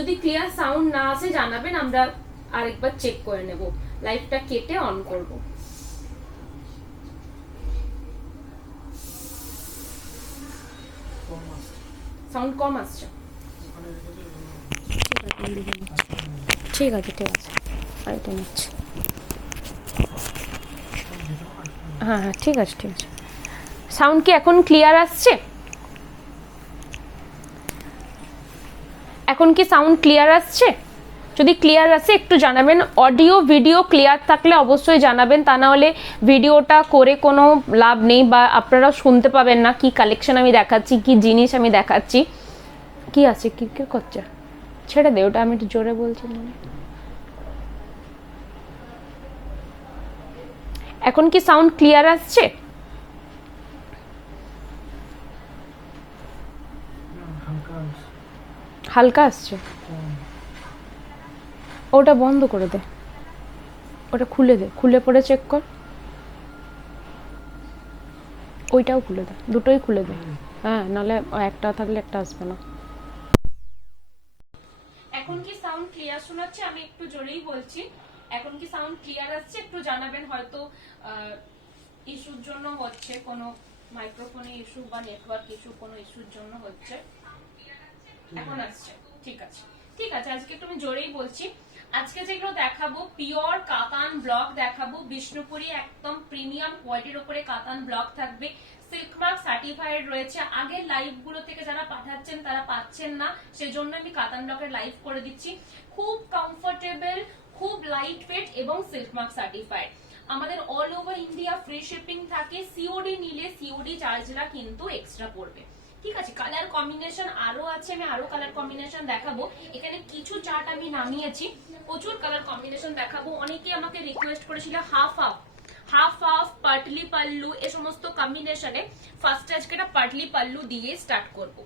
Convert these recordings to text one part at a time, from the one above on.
যদি clear sound না আসে জানাবেন, আমরা আরেকবার চেক করে নেব। লাইভটা কেটে অন করব। সাউন্ড কম আসছে। ঠিক আছে ঠিক আছে, আরেকটা নিচ্ছি। হ্যাঁ হ্যাঁ ঠিক আছে ঠিক আছে। সাউন্ড কি এখন ক্লিয়ার আসছে? এখন কি সাউন্ড ক্লিয়ার আসছে? যদি ক্লিয়ার আসে একটু জানাবেন। অডিও ভিডিও ক্লিয়ার থাকলে অবশ্যই জানাবেন, তা না হলে ভিডিওটা করে কোনো লাভ নেই, বা আপনারা শুনতে পাবেন না কি কালেকশন আমি দেখাচ্ছি, কি জিনিস আমি দেখাচ্ছি। কি আছে, কি কি করছে? ছেড়ে দে ওটা, আমি একটু জোরে বলছি। এখন কি সাউন্ড ক্লিয়ার আসছে? হালকা আসছে। ওটা বন্ধ করে দে, ওটা খুলে দে, খুলে পরে চেক কর। ওইটাও খুলে দে, দুটোই খুলে দে। হ্যাঁ, নাহলে একটা থাকলে একটা আসবে না। এখন কি সাউন্ড ক্লিয়ার শোনাচ্ছে? আমি একটু জোরেই বলছি। এখন কি সাউন্ড ক্লিয়ার আসছে? একটু জানাবেন। হয়তো ইস্যুর জন্য হচ্ছে, কোনো মাইক্রোফোনে ইস্যু বা নেটওয়ার্ক ইস্যু, কোনো ইস্যুর জন্য হচ্ছে। এখন আসছে, ঠিক আছে ঠিক আছে। আজকে একটু আমি জোরেই বলছি। আজকে যেগুলো দেখাবো পিওর কাতান ব্লক দেখাবো, বিষ্ণুপুরি একদম প্রিমিয়াম কোয়ালিটির উপরে কাতান ব্লক থাকবে, সিল্ক মার্ক সার্টিফাইড রয়েছে। আগের লাইভ গুলো থেকে যারা পাঠাচ্ছেন তারা পাচ্ছেন না, সেজন্য আমি কাতান ব্লকের লাইভ করে দিচ্ছি। খুব কমফোর্টেবল, খুব লাইট ওয়েট এবং সিল্ক মার্ক সার্টিফাইড। আমাদের all over India free shipping থাকে। সিওডি নিলে সিওডি চার্জটা কিন্তু এক্সট্রা পড়বে, ঠিক আছে। কালার কম্বিনেশন আরো আছে, আমি আরো কালার কম্বিনেশন দেখাবো। এখানে কিছু চার্ট আমি নামিয়েছি, প্রচুর কালার কম্বিনেশন দেখাবো। অনেকে আমাকে রিকোয়েস্ট করেছিল হাফ হাফ, হাফ হাফ, পাটলি পাল্লু, এ সমস্ত কম্বিনেশনে ফার্স্ট আজকে একটা পাটলি পাল্লু দিয়ে স্টার্ট করব,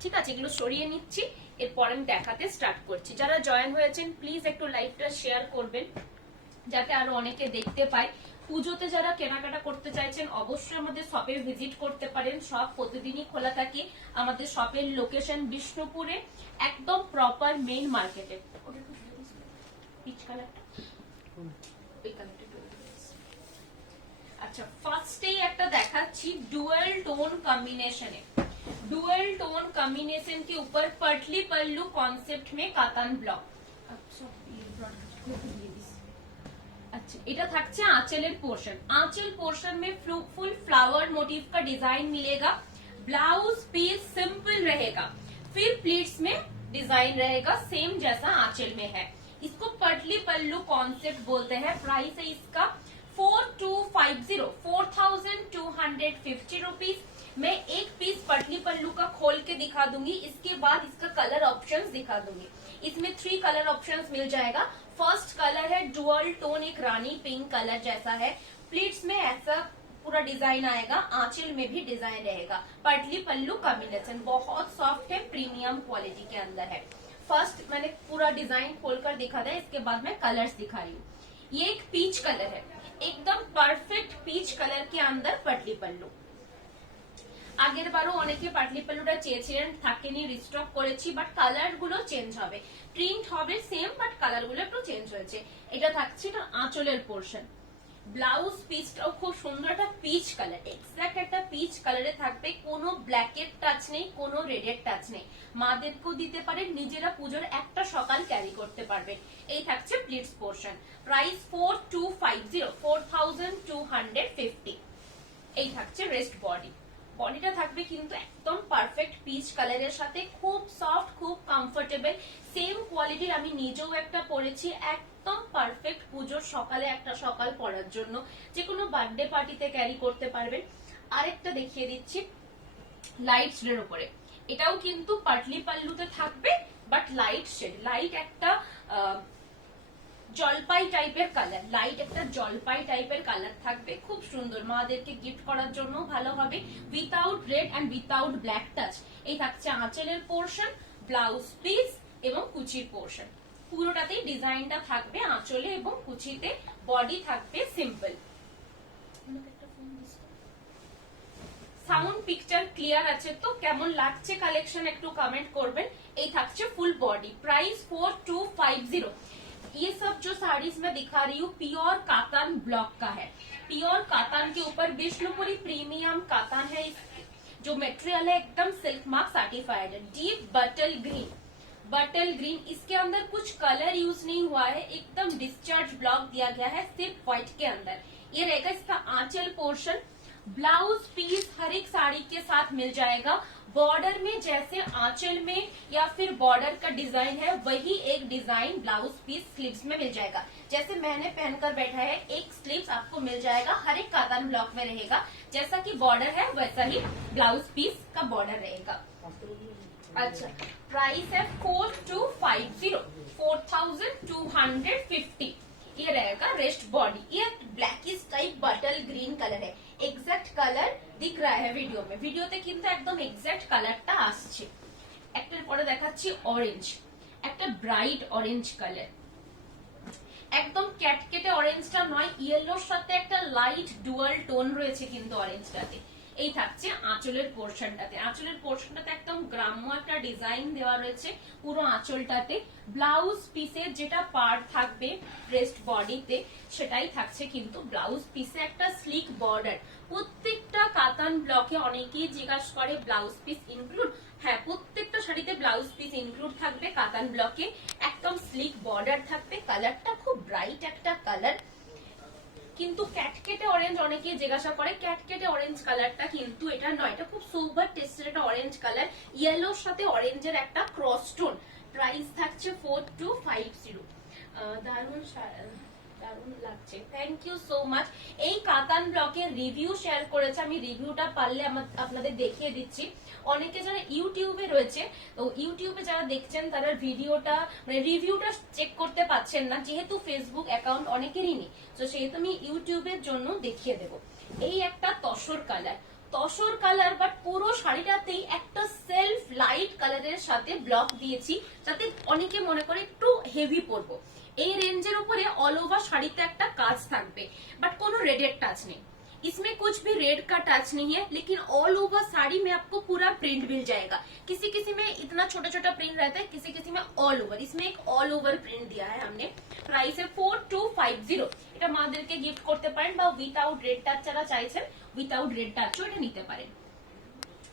ঠিক আছে। এগুলো সরিয়ে নিচ্ছি, এরপর আমি দেখাতে স্টার্ট করছি। যারা জয়েন হয়েছেন প্লিজ একটু লাইভটা শেয়ার করবেন, যাতে আরো অনেকে দেখতে পায়। পুজোতে যারা কেনাকাটা করতে চাইছেন অবশ্যই আমাদের শপে ভিজিট করতে পারেন। শপ প্রতিদিনই খোলা থাকে। আমাদের শপের লোকেশন বিষ্ণুপুরে, একদম প্রপার মেইন মার্কেটে। আচ্ছা, ফার্স্টেই একটা দেখাচ্ছি ডুয়াল টোন कॉम्बिनेशने। डुअल टोन कॉम्बिनेशन के ऊपर पटली पल्लू कॉन्सेप्ट में कातान ब्लॉक। अच्छा, এটা থাকছে आंचलेर पोर्शन। आंचल पोर्शन में फुल फ्लावर मोटिव का डिजाइन मिलेगा। ब्लाउज पीस सिंपल रहेगा, फिर प्लीट्स में डिजाइन रहेगा सेम जैसा आंचल में है। इसको पटली पल्लू कॉन्सेप्ट बोलते हैं। प्राइस है इसका 4250 रुपीज। मैं एक पीस पटली पल्लू का खोल के दिखा दूंगी, इसके बाद इसका कलर ऑप्शंस दिखा दूंगी। इसमें 3 कलर ऑप्शंस मिल जाएगा। फर्स्ट कलर है डुअल टोन, एक रानी पिंक कलर जैसा है। प्लीट्स में ऐसा पूरा डिजाइन आएगा, आंचल में भी डिजाइन रहेगा। पटली पल्लू कॉम्बिनेशन बहुत सॉफ्ट है, प्रीमियम क्वालिटी के अंदर है। फर्स्ट मैंने पूरा डिजाइन खोलकर दिखा था, इसके बाद मैं कलर्स दिखा रही हूँ। ये एक पीच कलर है, एकदम परफेक्ट पीच कलर के अंदर पटली पल्लू। আগের বারও অনেকে পাটলি পাল্লুটা চেয়েছিলেন, থাকেনি, রিস্টক করেছি, বাট কালার গুলো চেঞ্জ হবে, প্রিন্ট হবে সেম, বাট কালার গুলো একটু চেঞ্জ হয়েছে। এটা থাকছে এটা আঁচলের পোর্শন। ব্লাউজ পিসটাও খুব সুন্দর, একটা পিচ কালার, এক্সাক্ট একটা পিচ কালারে থাকবে। কোনো ব্ল্যাকের টাচ নেই, কোনো রেডের টাচ নেই। মাদেরকেও দিতে পারেন, নিজেরা পুজোর একটা সকাল ক্যারি করতে পারবেন। এই থাকছে প্লিটস পোর্শন। প্রাইস 4250। এই থাকছে রেস্ট বডি। বডিটা থাকবে কিন্তু একদম পারফেক্ট পিচ কালারের সাথে, খুব সফট, খুব কমফোর্টেবল, সেম কোয়ালিটির। আমি নিজেও একটা পরেছি, একদম পারফেক্ট পুজোর সকালে একটা সকাল পরার জন্য, যে কোনো বার্থডে পার্টিতে ক্যারি করতে পারবেন। আরেকটা দেখিয়ে দিচ্ছি লাইট শেডের উপরে, এটাও কিন্তু পাটলি পাল্লুতে থাকবে, বাট লাইট শেড, লাইট একটা জলপাই টাইপের কালার, লাইট একটা জলপাই টাইপের কালার থাকবে, খুব সুন্দর, মাদেরকে গিফট করার জন্য ভালো হবে। Without red and without black touch. এই থাকছে আঁচলের পোর্শন, ব্লাউজ পিস এবং কুচির পোর্শন। পুরোটাতেই ডিজাইনটা থাকবে আঁচলে এবং কুচিতে। বডি থাকবে সিম্পল। সাউন্ড পিকচার ক্লিয়ার আছে তো? কেমন লাগছে কালেকশন একটু কমেন্ট করবেন। এই থাকছে ফুল বডি। Body, price 4250। ये सब जो साड़ीज मैं दिखा रही हूँ प्योर कातान ब्लॉक का है, प्योर कातान के ऊपर विष्णुपुरी प्रीमियम कातान है। जो मटेरियल है एकदम सिल्क मार्क सर्टिफाइड है। डीप बटल ग्रीन, बटल ग्रीन, इसके अंदर कुछ कलर यूज नहीं हुआ है, एकदम डिस्चार्ज ब्लॉक दिया गया है सिर्फ व्हाइट के अंदर। ये रहेगा इसका आंचल पोर्शन। ब्लाउज पीस हर एक साड़ी के साथ मिल जाएगा। बॉर्डर में जैसे आंचल में या फिर बॉर्डर का डिजाइन है वही एक डिजाइन ब्लाउज पीस स्लीव्स में मिल जाएगा। जैसे मैंने पहनकर बैठा है एक स्लीव्स आपको मिल जाएगा, हर एक कातान ब्लॉक में रहेगा। जैसा कि बॉर्डर है वैसा ही ब्लाउज पीस का बॉर्डर रहेगा। अच्छा, प्राइस है 4250, 4250। ये रहेगा रेस्ट बॉडी। ये ब्लैकिश टाइप बटल ग्रीन कलर है, एग्जैक्ट कलर दिख रहा है ভিডিও में, ভিডিওতে কিন্তু একদম এক্সাক্ট কালারটা আসছে। একটার পরে দেখাচ্ছি অরেঞ্জ, একটা ব্রাইট অরেঞ্জ কালার, একদম ক্যাটকেটে অরেঞ্জটা নয়, ইয়েলোর সাথে একটা লাইট ডুয়াল টোন রয়েছে কিন্তু অরেঞ্জটাতে। এই থাকছে আঁচলের পোর্শনটাতে, আঁচলের পোর্শনটাতে একদম গ্রাম্য একটা ডিজাইন দেওয়া রয়েছে পুরো আঁচলটাতে। ব্লাউজ পিসের যেটা পার্ট থাকবে ব্রেস্ট বডিতে সেটাই থাকছে কিন্তু ব্লাউজ পিসে একটা স্লিক বর্ডার। প্রত্যেকটা কাতান ব্লকে অনেকেই জিজ্ঞাসা করে ব্লাউজ পিস ইনক্লুড, হ্যাঁ প্রত্যেকটা শাড়িতে ব্লাউজ পিস ইনক্লুড থাকবে। কাতান ব্লকে একদম স্লিক বর্ডার থাকবে, কালারটা খুব ব্রাইট একটা কালার। কিন্তু ক্যাটকেটে অরেঞ্জ অনেকেই জিজ্ঞাসা করে, ক্যাটকেটে অরেঞ্জ কালারটা কিন্তু এটা নয়, এটা খুব সোবার টেস্টের একটা অরেঞ্জ কালার, ইয়েলোর সাথে অরেঞ্জের একটা ক্রস টোন। প্রাইস থাকছে 4250। দারুণ দারুণ লাগছে, থ্যাংক ইউ সো মাচ। এই কাতান ব্লকের রিভিউ শেয়ার করেছে, আমি রিভিউটা পারলে আপনাদের দেখিয়ে দিচ্ছি। অনেকে যারা ইউটিউবে রয়েছে, তো ইউটিউবে যারা দেখছেন তারা ভিডিওটা মানে রিভিউটা চেক করতে পাচ্ছেন না, যেহেতু ফেসবুক অ্যাকাউন্ট অনেকেরই নেই, তো সেহেতু আমি ইউটিউবের জন্য দেখিয়ে দেব। এই একটা tussar colour, tussar colour, but পুরো শাড়িটাতেই একটা সেলফ লাইট কালারের সাথে ব্লক দিয়েছি যাতে অনেকে মনে করে একটু হেভি পরবো। এই রেঞ্জের উপরে অল ওভার শাড়িতে একটা কাজ থাকবে, বাট কোনো रेडेड टच नहीं, इसमें कुछ भी रेड का टच नहीं है, लेकिन ऑल ओवर साड़ी में आपको पूरा प्रिंट मिल जाएगा। किसी किसी में इतना छोटा छोटा प्रिंट रहता है, किसी किसी में ऑल ओवर, इसमें एक ऑल ओवर प्रिंट दिया है हमने। प्राइस है 4250। এটা মাদেরকে গিফট করতে পারেন বা উইথাউট রেড টাচ যারা চাইছেন উইথাউট রেড টাচও এটা নিতে পারেন।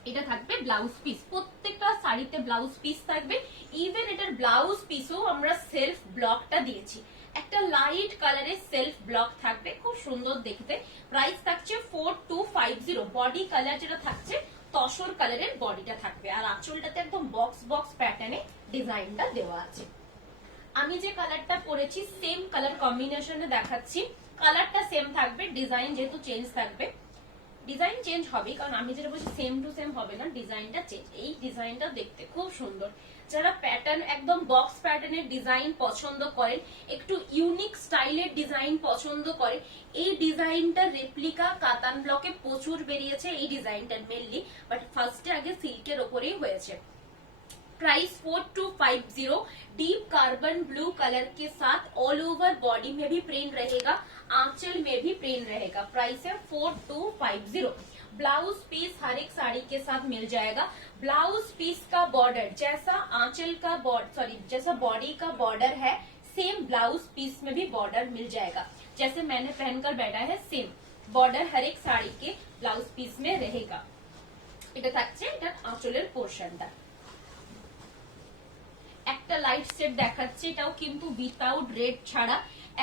এটা থাকবে ব্লাউজ পিস, প্রত্যেকটা শাড়িতে ব্লাউজ পিস থাকবে। ইভেন এটার ব্লাউজ পিসও আমরা সেলফ ব্লকটা দিয়েছি, একটা লাইট কালারের সেলফ ব্লক থাকবে, খুব সুন্দর দেখতে। প্রাইস থাকছে 4250। বডি কালার যেটা থাকছে তসর কালারের বডিটা থাকবে, আর আঁচলটাতে একদম বক্স বক্স প্যাটার্নে ডিজাইনটা দেওয়া আছে। আমি যে কালারটা পরেছি সেম কালার কম্বিনেশনে দেখাচ্ছি, কালারটা সেম থাকবে, ডিজাইন যেহেতু চেঞ্জ থাকবে, ডিজাইন চেঞ্জ হবে কারণ আমি যেটা বলছি সেম টু সেম হবে না, ডিজাইনটা চেঞ্জ। এই ডিজাইনটা দেখতে খুব সুন্দর। যারা প্যাটার্ন একদম বক্স প্যাটার্নের ডিজাইন পছন্দ করেন, একটু ইউনিক স্টাইলের ডিজাইন পছন্দ করে, এই ডিজাইনটা রেপ্লিকা কাতান ব্লকে প্রচুর বেরিয়েছে এই ডিজাইনটা মেনলি, বাট ফার্স্টে আগে সিল্কের ওপরেই হয়েছে। Price 4250। Deep carbon blue colour के साथ ऑल ओवर बॉडी में भी प्रिंट रहेगा, आंचल में भी प्रिंट रहेगा। प्राइस है 4250। ब्लाउज पीस हर एक साड़ी के साथ मिल जाएगा। ब्लाउज पीस का बॉर्डर जैसा आंचल का जैसा बॉडी का बॉर्डर है सेम ब्लाउज पीस में भी बॉर्डर मिल जाएगा। जैसे मैंने पहनकर बैठा है सेम बॉर्डर हर एक साड़ी के ब्लाउज पीस में रहेगा। এটা থাকছে এটা আঁচলের পোর্শনটা। একটা লাইট শেড দেখাচ্ছি, এটাও কিন্তু উইথাউট রেড ছাড়া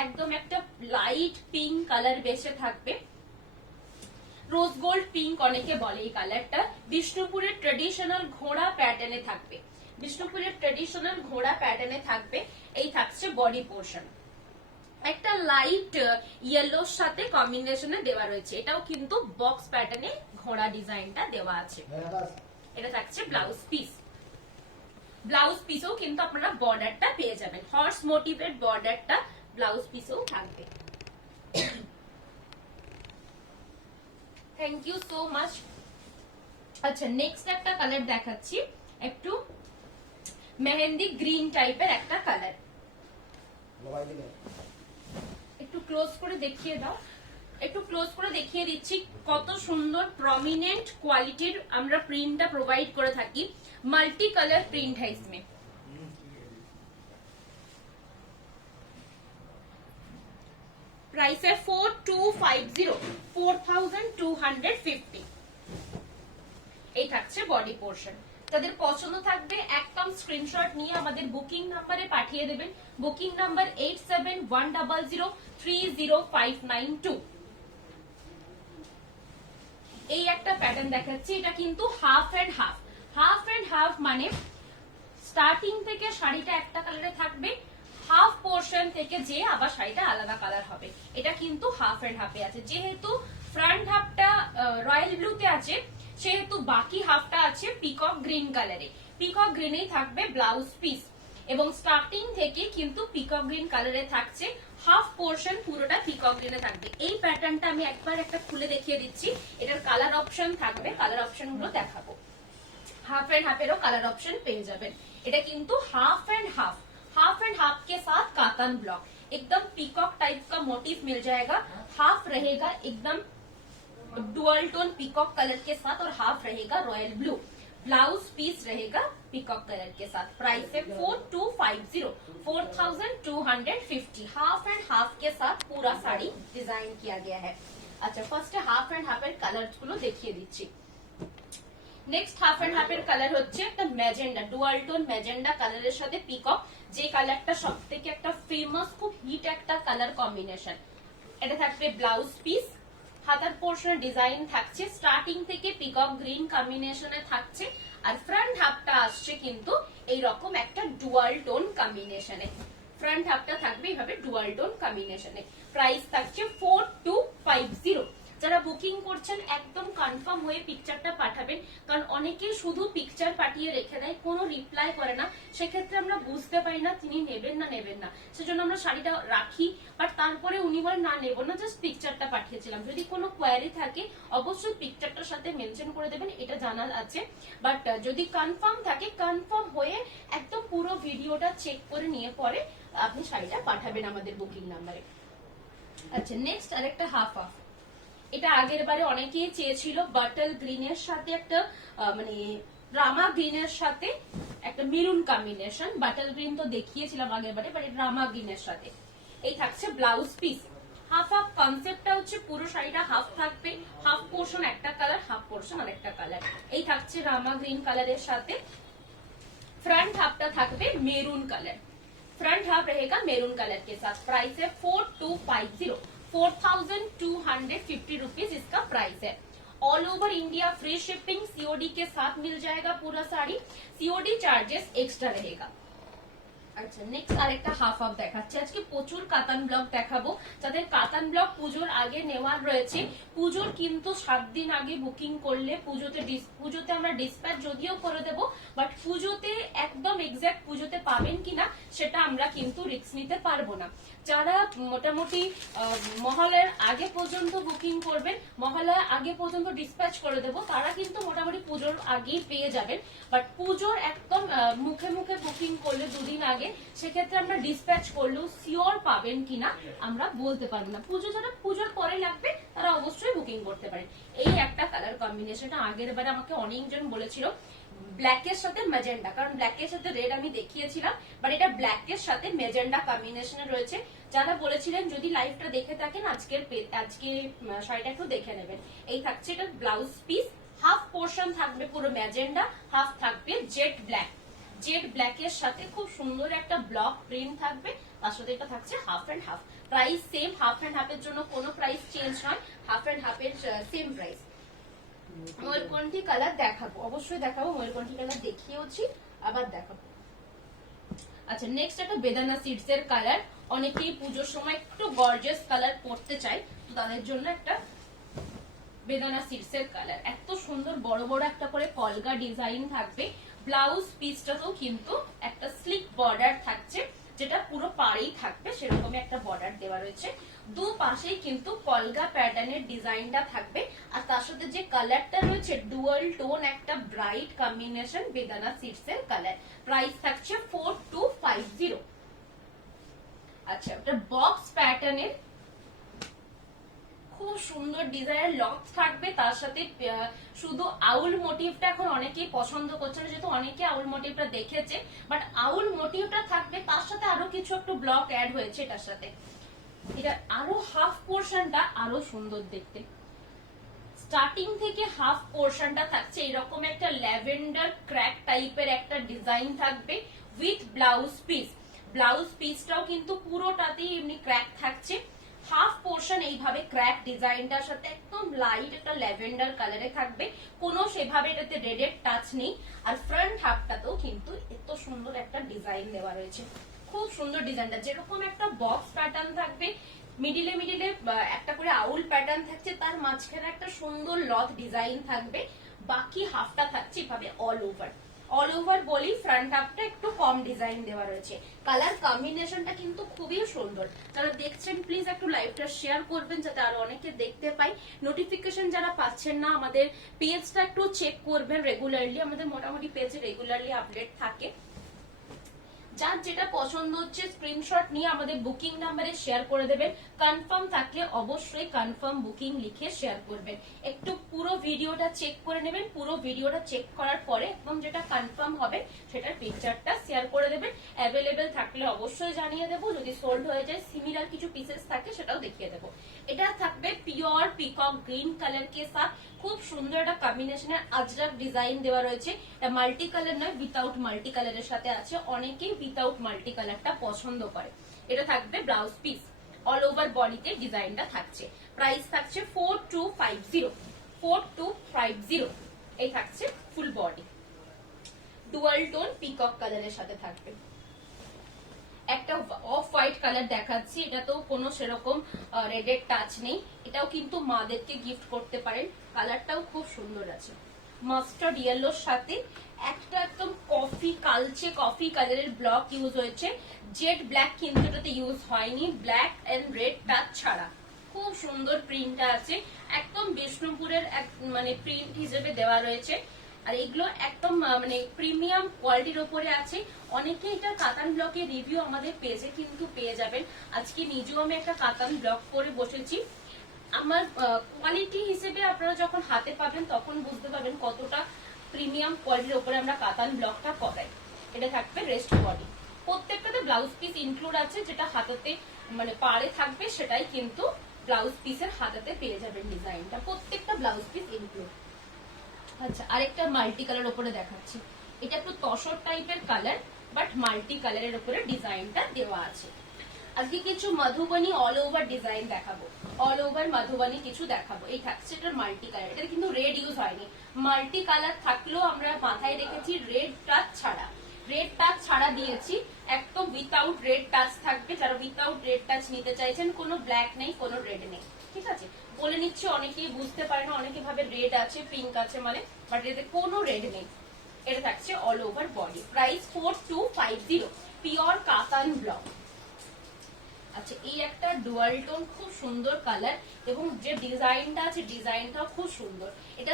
একদম একটা লাইট পিঙ্ক কালার বেসে থাকবে, রোজ গোল্ড পিঙ্ক অনেকে বলে এই কালারটা। বিষ্ণুপুরের ট্রেডিশনাল ঘোড়া প্যাটার্নে থাকবে, বিষ্ণুপুরের ট্রেডিশনাল ঘোড়া প্যাটার্নে থাকবে। এই থাকছে বডি পোর্শন, একটা লাইট ইয়েলোর সাথে কম্বিনেশনে দেওয়া রয়েছে, এটাও কিন্তু বক্স প্যাটার্নে ঘোড়া ডিজাইনটা দেওয়া আছে। এটা থাকছে ব্লাউজ পিস, ব্লাউজ পিসেও কিন্তু আপনারা বর্ডারটা পেয়ে যাবেন, হর্স মোটিভের বর্ডারটা ব্লাউজ পিসেও থাকবে। Thank you so much. আচ্ছা, নেক্সট একটা কালার দেখাচ্ছি, একটু মেহেন্দি গ্রিন টাইপের একটা কালার, একটু ক্লোজ করে দেখিয়ে দাও, একটু ক্লোজ করে দেখিয়ে দিচ্ছি কত সুন্দর প্রমিনেন্ট কোয়ালিটির আমরা প্রিন্টটা প্রোভাइड করে থাকি। मल्टी कलर प्रिंट है इसमें, প্রাইসে 4250, 4250। এই থাকছে বডি পোর্শন। তাদের পছন্দ থাকবে একদম স্ক্রিনশট নিয়ে আমাদের বুকিং নাম্বারে পাঠিয়ে দেবেন। Booking number 8710030592। এই একটা প্যাটার্ন দেখাচ্ছি, এটা কিন্তু half and half. Half and half মানে স্টার্টিং থেকে শাড়িটা একটা কালারে থাকবে, হাফ পোর্শন থেকে যে আবার শাড়িটা আলাদা কালার হবে। এটা কিন্তু হাফ এন্ড হাফে আছে। যেহেতু ফ্রন্ট হাফটা রয়্যাল ব্লুতে আছে, সেহেতু বাকি হাফটা আছে পিকক গ্রিন কালারে। পিকক গ্রিনেই থাকবে ব্লাউজ পিস, এবং স্টার্টিং থেকে কিন্তু পিকক গ্রিন কালারে থাকছে, হাফ পোর্শন পুরোটা পিকক গ্রিনে থাকবে। এই প্যাটার্নটা আমি একবার একটা খুলে দেখিয়ে দিচ্ছি। এটার কালার অপশন থাকবে, কালার অপশন গুলো দেখাবো। Half and half arrow colour option पे जाबेन। এটা কিন্তু हाफ एंड हाफ के साथ कातन ब्लॉक, एकदम पीकॉक टाइप का मोटिव मिल जाएगा। हाफ रहेगा एकदम डुअल टोन पीकॉक कलर के साथ और हाफ रहेगा रॉयल ब्लू। ब्लाउज पीस रहेगा पीकॉक कलर के साथ। प्राइस है 4250, 4250। हाफ एंड हाफ के साथ पूरा साड़ी डिजाइन किया गया है। अच्छा, first half and half and colour गुलो देखिए दीजिए। नेक्स्ट हाफ एंड हाफ এর কালার হচ্ছে একটা ম্যাজেন্ডা, ডুয়াল টোন ম্যাজেন্ডা কালারের সাথে পিকক, যে কালারটা সবথেকে একটা ফেমাস, খুব হিট একটা কালার কম্বিনেশন। এটা থাকবে ব্লাউজ পিস, হাতার পোর্শনে ডিজাইন থাকছে, স্টার্টিং থেকে পিকক গ্রিন কম্বিনেশনে থাকছে, আর ফ্রন্ট হাফটা আসছে কিন্তু এই রকম একটা ডুয়াল টোন কম্বিনেশনে। ফ্রন্ট হাফটা থাকবে এইভাবে ডুয়াল টোন কম্বিনেশনে। প্রাইস থাকছে 4250। যারা বুকিং করছেন একদম কনফার্ম হয়ে পিকচারটা পাঠাবেন, কারণ অনেকে শুধু পিকচার পাঠিয়ে রেখে দেয়, কোনো রিপ্লাই করে না। সেক্ষেত্রে আমরা বুঝতে পারি না তিনি নেবেন না নেবেন না, সেজন্য আমরা শাড়িটা রাখি, বাট তারপরে উনি বলেন না নেব না, জাস্ট পিকচারটা পাঠিয়েছিলাম। যদি কোনো কোয়ারি থাকে অবশ্যই পিকচারটার সাথে মেনশন করে দেবেন, এটা জানা আছে। বাট যদি কনফার্ম থাকে, কনফার্ম হয়ে একদম পুরো ভিডিওটা চেক করে নিয়ে পরে আপনি শাড়িটা পাঠাবেন আমাদের বুকিং নাম্বারে। আচ্ছা, নেক্সট আরেকটা হাফ হাফ। এটা আগের বারে অনেকেই চেয়েছিল, বাটল গ্রিনের সাথে একটা মানে রামা গ্রিনের সাথে একটা মেরুন কম্বিনেশন। বাটল গ্রিন তো দেখিয়েছিলাম আগের বারে, বাট রামা গ্রিনের সাথে এই থাকছে ব্লাউজ পিস। হাফ হাফ কনসেপ্টটা হচ্ছে পুরো শাড়িটা হাফ থাকবে, হাফ পোর্শন একটা কালার, হাফ পোর্শন আরেকটা কালার। এই থাকছে রামা গ্রিন কালারের সাথে। फ्रंट हाफটা থাকবে মেরুন কালার, फ्रंट हाफ रहेगा मेरून कलर के साथ। प्राइस है 4250, 4250 रुपीज इसका प्राइस है। All over India free shipping, COD के साथ मिल जाएगा पूरा साड़ी, सीओडी चार्जेस एक्स्ट्रा रहेगा। আচ্ছা, নেক্সট আরেকটা হাফ হাফ দেখাচ্ছি। আজকে প্রচুর কাতান ব্লক দেখাবো। যাদের কাতান ব্লক পুজোর আগে নেওয়ার রয়েছে, পুজোর কিন্তু 7 দিন আগে বুকিং করলে পুজোতে আমরা ডিসপ্যাচ যদিও করে দেব, বাট পুজোতে একদম এক্সাক্ট পুজোতে পাবেন কিনা সেটা আমরা কিন্তু রিস্ক নিতে পারবো না। যারা মোটামুটি মহালয়ার আগে পর্যন্ত বুকিং করবেন, মহালয়ার আগে পর্যন্ত ডিসপ্যাচ করে দেব, তারা কিন্তু মোটামুটি পুজোর আগেই পেয়ে যাবেন। বাট পুজোর একদম মুখে মুখে বুকিং করলে 2 দিন আগে, সেক্ষেত্রে আমরা ডিসপ্যাচ করলেও সিওর পাবেন কিনা আমরা বলতে পারবো না। যারা পুজোর পরে লাগবে তারা অবশ্যই বুকিং করতে পারেন। এই একটা কালার কম্বিনেশনটা আগের বারে আমাকে অনেকজন বলেছিল ব্ল্যাকের সাথে ম্যাজেন্ডা, কারণ ব্ল্যাকের সাথে রেড আমি দেখিয়েছিলাম, বাট এটা ব্ল্যাকের সাথে ম্যাজেন্ডা কম্বিনেশনে রয়েছে। যারা বলেছিলেন যদি লাইভটা দেখে থাকেন আজকে শাড়িটা একটু দেখে নেবেন। এই থাকছে এটা ব্লাউজ পিস, হাফ পোর্শন থাকবে পুরো ম্যাজেন্ডা, হাফ থাকবে জেড ব্ল্যাক। জেড ব্ল্যাকের সাথে খুব সুন্দর একটা ব্লক প্রিন্ট থাকবে, তার সাথে এটা থাকছে half and half. Price same, half and হাফের জন্য কোনো প্রাইস চেঞ্জ নয়, হাফ এন্ড হাফের সেম প্রাইস। ময়ূরকণ্ঠী কালার দেখাবো, অবশ্যই দেখাবো, ময়ূরকণ্ঠী কালার দেখিয়েওছি, আবার দেখাবো। আচ্ছা, নেক্সট একটা বেদানা সিডস এর কালার। অনেকেই পুজোর সময় একটু গর্জিয়াস কালার পরতে চাই, তো তাদের জন্য একটা বেদানা সিডস এর কালার। এত সুন্দর বড় বড় একটা করে কলগা ডিজাইন থাকবে। ব্লাউজ পিসটাতেও কিন্তু একটা স্লিক বর্ডার থাকছে, যেটা পুরো পাড়েই থাকবে, সেরকমই একটা বর্ডার দেওয়া রয়েছে। দু পাশেই কিন্তু কলগা প্যাটার্নের ডিজাইনটা থাকবে, আর তার সাথে যে কালারটা রয়েছে ডুয়াল টোন একটা ব্রাইট কম্বিনেশন বেদানা সিডস এর কালার। প্রাইস থাকছে 4250। আচ্ছা, একটা বক্স প্যাটার্নের খুব সুন্দর ডিজাইনের লক থাকবে, তার সাথে শুধু আউল মোটিভটা এখন অনেকেই পছন্দ করছে না, যেহেতু অনেকে আউল মোটিভটা দেখেছে, বাট আউল মোটিভটা থাকবে, তার সাথে আরো কিছু একটু ব্লক অ্যাড হয়েছে এটার সাথে। এটা আরো হাফ পোর্শনটা আরো সুন্দর দেখতে। স্টার্টিং থেকে হাফ পোর্শনটা থাকছে এরকম একটা ল্যাভেন্ডার ক্র্যাক টাইপের একটা ডিজাইন থাকবে উইথ ব্লাউজ পিস। ব্লাউজ পিসটাও কিন্তু পুরোটাতেই এমনি ক্র্যাক থাকছে। হাফ পোর্শন এইভাবে ক্র্যাক ডিজাইনটার সাথে একদম লাইট একটা ল্যাভেন্ডার কালারে থাকবে, কোনো সেভাবে এটাতে রেডের টাচ নেই। আর ফ্রন্ট হাফটাতেও কিন্তু এত সুন্দর একটা ডিজাইন দেওয়া রয়েছে, খুব সুন্দর ডিজাইনটা। যেরকম একটা বক্স প্যাটার্ন থাকবে, মিডিলে মিডিলে একটা করে আউল প্যাটার্ন থাকছে, তার মাঝখানে একটা সুন্দর লট ডিজাইন থাকবে, বাকি হাফটা থাকছে এভাবে অল ওভার। অল ওভার বলি, ফ্রন্ট হাফটা একটু কম ডিজাইন দেওয়া রয়েছে। কালার কম্বিনেশনটা কিন্তু খুবই সুন্দর। যারা দেখছেন প্লিজ একটু লাইভটা শেয়ার করবেন যাতে আরো অনেকে দেখতে পাই। নোটিফিকেশন যারা পাচ্ছেন না আমাদের পেজটা একটু চেক করবেন রেগুলারলি, আমাদের মোটামুটি পেজে রেগুলারলি আপডেট থাকে। যার যেটা পছন্দ হচ্ছে স্ক্রিনশট নিয়ে আমাদের বুকিং নাম্বারে শেয়ার করে দেবেন। কনফার্ম থাকলে অবশ্যই কনফার্ম বুকিং লিখে শেয়ার করবেন। একটু পুরো ভিডিওটা চেক করে নেবেন, পুরো ভিডিওটা চেক করার পরে একদম যেটা কনফার্ম হবে সেটার পিকচারটা শেয়ার করে দেবেন। অ্যাভেলেবেল থাকলে অবশ্যই জানিয়ে দেবো, যদি সোল্ড হয়ে যায় সিমিলার কিছু পিসেস থাকে সেটাও দেখিয়ে দেবো। এটা থাকবে পিওর পিকক গ্রিন কালার কে সাথ, খুব সুন্দর একটা কম্বিনেশনের আজরাক ডিজাইন দেওয়া রয়েছে। মাল্টি কালার নয়, উইথাউট মাল্টি কালারের সাথে আছে, অনেকেই উইথাউট মাল্টি কালারটা পছন্দ করে। এটা থাকবে ব্লাউজ পিস, অল ওভার বডিতে ডিজাইনটা থাকছে। প্রাইস থাকছে 4250, 4250। এই থাকছে full body, dual tone peacock কালারের সাথে থাকবে। একটা অফ হোয়াইট কালার দেখাচ্ছি, এটা তো কোনো সেরকম রেডের টাচ নেই, এটাও কিন্তু মাদেরকে গিফট করতে পারেন। কালারটাও খুব সুন্দর আছে, মাস্টার্ড ইয়েলোর সাথে একটা একদম কফি কালচে কফি কালারের ব্লক ইউজ হয়েছে। জেড ব্ল্যাক কিন্তু এটাতে ইউজ হয়নি, ব্ল্যাক এন্ড রেড টাচ ছাড়া। খুব সুন্দর প্রিন্টটা আছে, একদম বিষ্ণুপুরের মানে প্রিন্ট হিসেবে দেওয়া রয়েছে। আর এগুলো একদম মানে প্রিমিয়াম কোয়ালিটির উপরে আছে। অনেকে এটা কাতান ব্লকের রিভিউ আমাদের পেজে কিন্তু পেয়ে যাবেন। আজকে নিজেও আমি একটা কাতান ব্লক করে বসেছি। আমার কোয়ালিটি হিসেবে আপনারা যখন হাতে পাবেন তখন বুঝতে পারবেন কতটা প্রিমিয়াম কোয়ালিটির উপরে আমরা কাতান ব্লকটা করাই। এটা থাকবে রেস্ট বডি, প্রত্যেকটাতে ব্লাউজ পিস ইনক্লুড আছে, যেটা হাতাতে মানে পাড়ে থাকবে সেটাই কিন্তু ব্লাউজ পিসের হাতাতে পেয়ে যাবেন ডিজাইনটা, প্রত্যেকটা ব্লাউজ পিস ইনক্লুড। আচ্ছা, আরেকটা মাল্টি কালার উপরে দেখাচ্ছি, এটা একটু তসর টাইপের কালার বাট মাল্টি কালারের উপরে ডিজাইনটা দেওয়া আছে। আজকে কিছু মধুবনী অল ওভার ডিজাইন দেখাবো, অল ওভার মধুবনী কিছু দেখাবো। এই থাকছে এটার মাল্টি কালার, এটা কিন্তু রেড ইউজ হয়নি। মাল্টি কালার থাকলেও আমরা মাথায় রেখেছি রেড টাচ ছাড়া, রেড টাচ ছাড়া দিয়েছি, একদম উইথাউট রেড টাচ থাকবে। যারা উইথাউট রেড টাচ নিতে চাইছেন, কোনো ব্ল্যাক নেই, কোনো রেড নেই, ঠিক আছে। বলে নিচ্ছি, অনেকেই বুঝতে পারে না, অনেকে ভাবে রেড আছে পিঙ্ক আছে মানে, বাট এতে কোনো রেড নেই। এটা থাকছে all over body, price 4250, pure কাতান ব্লক। আচ্ছা, এই একটা ডুয়াল টোন খুব সুন্দর কালার, এবং যে ডিজাইনটা আছে ডিজাইনটাও খুব সুন্দর। এটা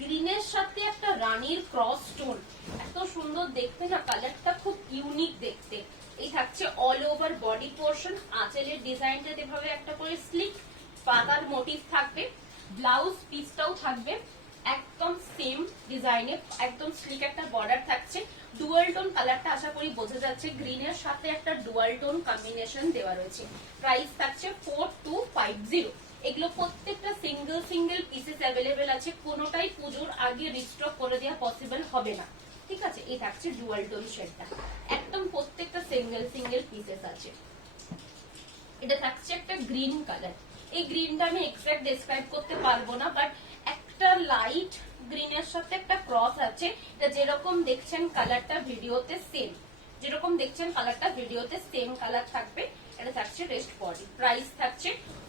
গ্রিনের সাথে একটা রানীর ক্রস টোন, এত সুন্দর দেখতে না, কালারটা খুব ইউনিক দেখতে। এই থাকছে অল ওভার বডি পোর্শন, আঁচলের ডিজাইনটা এভাবে একটা করে স্লিক পাতার মোটিভ থাকবে। ব্লাউজ পিসটাও থাকবে একদম সেম ডিজাইনে, একদম স্লিক একটা বর্ডার থাকছে। ডুয়াল টোন কালারটা আশা করি বোঝা যাচ্ছে, গ্রিনের সাথে একটা ডুয়াল টোন কম্বিনেশন দেওয়া রয়েছে। প্রাইস থাকছে 4250। এগুলো প্রত্যেকটা সিঙ্গেল সিঙ্গেল পিসেস অ্যাভেলেবেল আছে, কোনোটাই পুজোর আগে রিস্টক করে দেওয়া পসিবল হবে না, ঠিক আছে। এই থাকছে ডুয়াল টোন শেডটা, একদম প্রত্যেকটা সিঙ্গেল সিঙ্গেল পিসেস আছে। এটা থাকছে একটা গ্রিন কালার, এই গ্রিনটা আমি এক্সাক্ট ডেসক্রাইব করতে পারবো না, বাট একটা লাইট গ্রিনের সাথে একটা ক্রস আছে। এটা যেরকম দেখছেন কালারটা ভিডিওতে সেম, যেরকম দেখছেন কালারটা ভিডিওতে সেম কালার থাকবে। এটা থাকছে রেস্ট বডি, প্রাইস থাকছে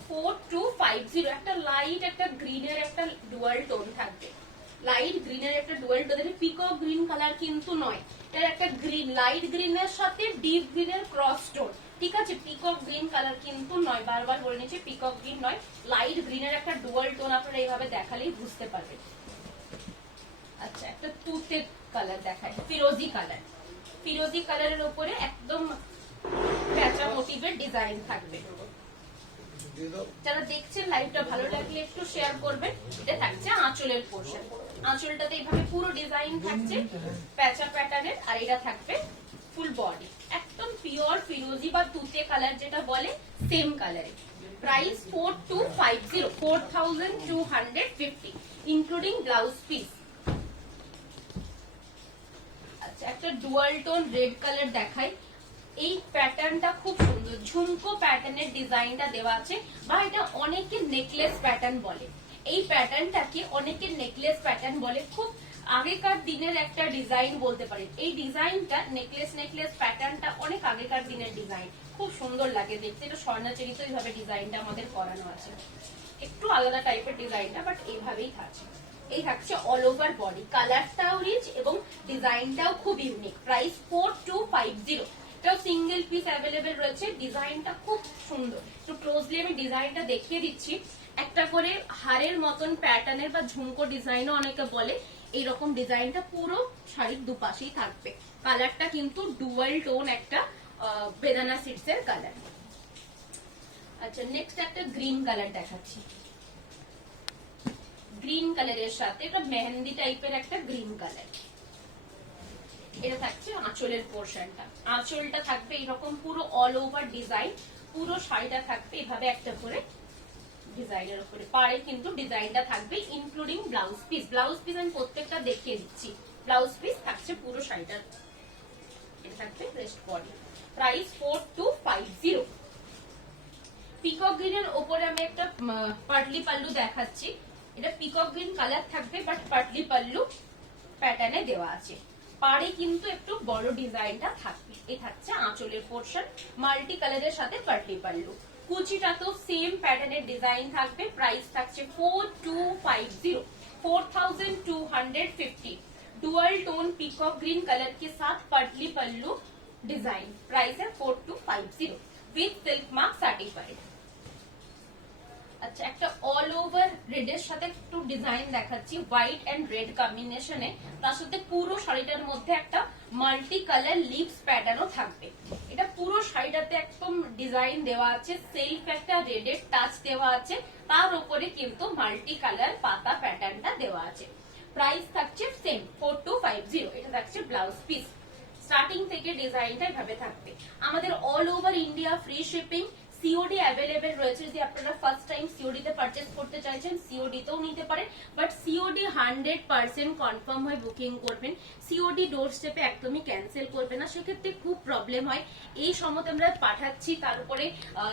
4250। একটা লাইট একটা গ্রিনের একটা ডুয়াল টোন থাকবে, লাইট গ্রিনের একটা dual tone, peacock green colour কিন্তু নয়, এটা একটা গ্রিন, লাইট গ্রিনের সাথে ডিপ গ্রিনের ক্রস টোন, ঠিক আছে। পিকক গ্রিন কালার কিন্তু নয়, বারবার বলে নিচ্ছি পিকক গ্রিন নয়, লাইট গ্রিনের একটা ডুয়াল টোন। আপনারা এইভাবে দেখালেই বুঝতে পারবেন। আচ্ছা, একটা তুতে কালার দেখায়, ফিরোজি কালার, ফিরোজি কালারের উপরে একদম প্যাচা মোটিভের ডিজাইন থাকবে। যারা দেখছেন লাইভটা ভালো লাগলে একটু শেয়ার করবেন। এটা থাকছে আঁচলের পোর্শন, আঁচলটাতে এইভাবে পুরো ডিজাইন থাকছে প্যাচা প্যাটার্নের, আর এটা থাকবে ফুল বডি, একদম পিওর ফিরোজি বা তুতে কালার যেটা বলে সেম কালারে। Price 4250, 4250 including blouse piece. আচ্ছা, একটা ডুয়াল টোন রেড কালার দেখাই। এই প্যাটার্নটা খুব সুন্দর, ঝুমকো প্যাটার্নের ডিজাইনটা দেওয়া আছে, বা এটা অনেকে নেকলেস প্যাটার্ন বলে। এই প্যাটার্নটাকে অনেকে নেকলেস প্যাটার্ন বলে, খুব আগেকার দিনের একটা ডিজাইন বলতে পারেন। এই ডিজাইনটা নেকলেস প্যাটার্নটা অনেক আগেকার দিনের ডিজাইন, খুব সুন্দর লাগে দেখতে। এটা স্বর্ণাচরিত এইভাবে ডিজাইনটা আমাদের করানো আছে, একটু আলাদা টাইপের ডিজাইনটা, বাট এইভাবেই থাকছে। এই থাকছে অল ওভার বডি, কালারটাও রিচ এবং ডিজাইনটাও খুব ইউনিক। প্রাইস 4250। এটাও সিঙ্গেল পিস অ্যাভেলেবেল রয়েছে, ডিজাইনটা খুব সুন্দর। একটু ক্লোজলি আমি ডিজাইনটা দেখিয়ে দিচ্ছি। একটা করে হারের মতন প্যাটার্নের বা ঝুমকো ডিজাইনও অনেকে বলে। এইরকম ডিজাইনটা পুরো শাড়ির দুপাশেই থাকবে। কালারটা কিন্তু ডুয়াল টোন একটা বেদানা সিডস এর কালার। আচ্ছা, নেক্সট একটা গ্রিন কালার দেখাচ্ছি। গ্রিন কালারের সাথে এটা মেহেন্দি টাইপের একটা গ্রিন কালার। এটা থাকছে আঁচলের পোর্শনটা। আঁচলটা থাকবে এরকম পুরো অল ওভার ডিজাইন, পুরো শাড়িটা থাকবে এভাবে একটা করে ডিজাইনের উপরে। পাড়ে কিন্তু ডিজাইনটা থাকবে including blouse piece. Blouse piece আমি প্রত্যেকটা দেখিয়ে দিচ্ছি। ব্লাউজ পিস থাকছে পুরো শাড়িটার। এটা থাকবে রেস্ট বডি। প্রাইস 4250। পিকক গ্রিনের উপরে আমি একটা পাটলি পাল্লু দেখাচ্ছি। এটা পিকক গ্রিন কালার থাকবে, বাট পাটলি পাল্লু প্যাটার্নে দেওয়া আছে। পাড়ে কিন্তু একটু বড় ডিজাইনটা থাকবে। এই থাকছে আঁচলের পোর্শন, মাল্টি কালারের সাথে পাটলি পাল্লু। কুচিটা তো সেম প্যাটার্নের ডিজাইন থাকবে। প্রাইস থাকছে 4250, 4250। Dual tone peacock green colour के साथ पटली पल्लू डिजाइन। प्राइस है 4250 विथ सिल्क मार्क सर्टिफाइड। আচ্ছা, একটা অল ওভার রেড এর সাথে একটু ডিজাইন দেখাচ্ছি, হোয়াইট এন্ড রেড কম্বিনেশনে। তার সাথে পুরো শাড়িটার মধ্যে একটা মাল্টি কালার লিভস প্যাটার্নও থাকবে। এটা পুরো শাড়িটাতে একদম ডিজাইন দেওয়া আছে, সেলফ একটা রেড এর টাচ দেওয়া আছে, তার উপরে কিন্তু মাল্টি কালার পাতা প্যাটার্নটা দেওয়া আছে। প্রাইস থাকছে সেম 4250। এটা থাকছে ব্লাউজ পিস। স্টার্টিং থেকে ডিজাইনটা এভাবে থাকবে। আমাদের all over India free shipping, COD available রয়েছে। যদি আপনারা ফার্স্ট টাইম সিওডি তে পারচেজ করতে চাইছেন, সিওডি তেও নিতে পারেন, বাট সিওডি 100% কনফার্ম হয়ে বুকিং করবেন। সিওডি ডোর স্টেপে একদমই ক্যান্সেল করবে না, সেক্ষেত্রে খুব প্রবলেম হয়। এই সময় আমরা পাঠাচ্ছি, তারপরে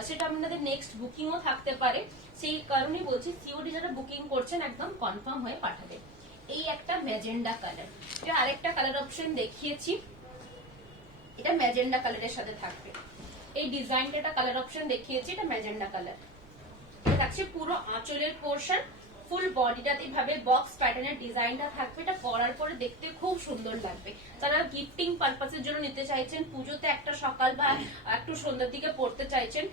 সেটা আপনাদের নেক্সট বুকিংও থাকতে পারে। সেই কারণেই বলছি, সিওডি যারা বুকিং করছেন একদম কনফার্ম হয়ে পাঠাবেন। এই একটা ম্যাজেন্ডা কালার, এটা আরেকটা কালার অপশন দেখিয়েছি। এটা ম্যাজেন্ডা কালারের সাথে থাকবে। এই ডিজাইনটা একটা কালার অপশন দেখিয়েছি, এটা ম্যাজেন্ডা কালার। এটা থাকছে পুরো আঁচলের পোর্শন, ফুল বডিটাতে ভাবে বক্স প্যাটার্নের ডিজাইনটা থাকবে। এটা পরার পরে দেখতে খুব সুন্দর লাগবে। যারা গিফটিং পারপাসের জন্য নিতে চাইছেন, পুজোতে একটা সকাল বা একটু সন্ধ্যার দিকে পড়তে চাইছেন,